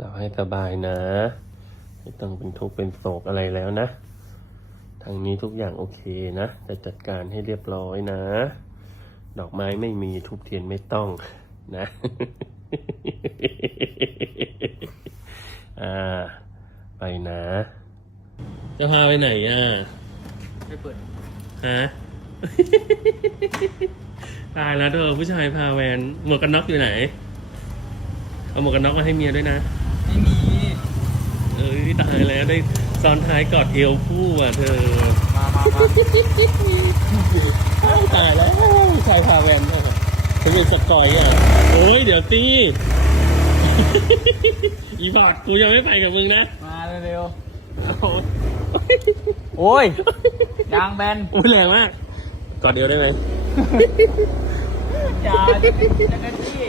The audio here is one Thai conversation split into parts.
หลับให้สบายนะ ไม่ต้องเป็นทุกข์เป็นโศกอะไรแล้วนะ ทางนี้ทุกอย่างโอเคนะ จะจัดการให้เรียบร้อยนะ ดอกไม้ไม่มีทุบเทียนไม่ต้องนะ อ่า ไปนะ จะพาไปไหนอะไม่เปิด ฮะ ตายแล้วเธอผู้ชายพาแวนหมวกกันน็อกอยู่ไหน เอาหมวกกันน็อกมาให้เมียด้วยนะ ไม่มี เอ้ยตายแล้วได้ซ้อนท้ายกอดเอวคู่อะเธอมามามาอ้าวตายแล้วชายพาแวนเนี่ยฉันเป็นสกอยอะโอ้ยเดี๋ยวตีอีบอดกูยังไม่ไปกับมึงนะ มาเร็วโอ้ยๆโอ้ยยางแบนอุ้ยแรงมากกอดเอวได้ไหมอย่าจะจะกันที่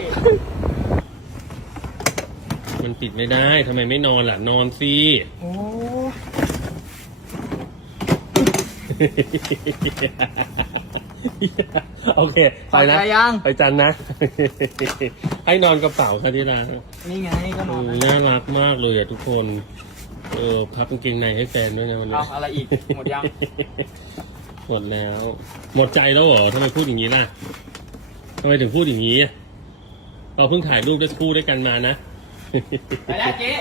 มันปิดไม่ได้ทำไมไม่นอนล่ะ นอนสิ โอ้โอเค ไปไปนะใจยัง ไปจันนะ ให้นอนกระเป๋าค่ะที่ร้านนี่ไงก็นอนอืมน่ารักมากเลยอะทุกคน เออพับกางเกงในให้แฟนด้วยนะวันนี้ เอาอะไรอีก หมดยัง หมดแล้ว หมดใจแล้วเหรอทำไมพูดอย่างนี้ล่ะทำไมถึงพูดอย่างนี้อะเราเพิ่งถ่ายรูปด้วยคู่ด้วยกันมานะ ไปแล้วเจ๊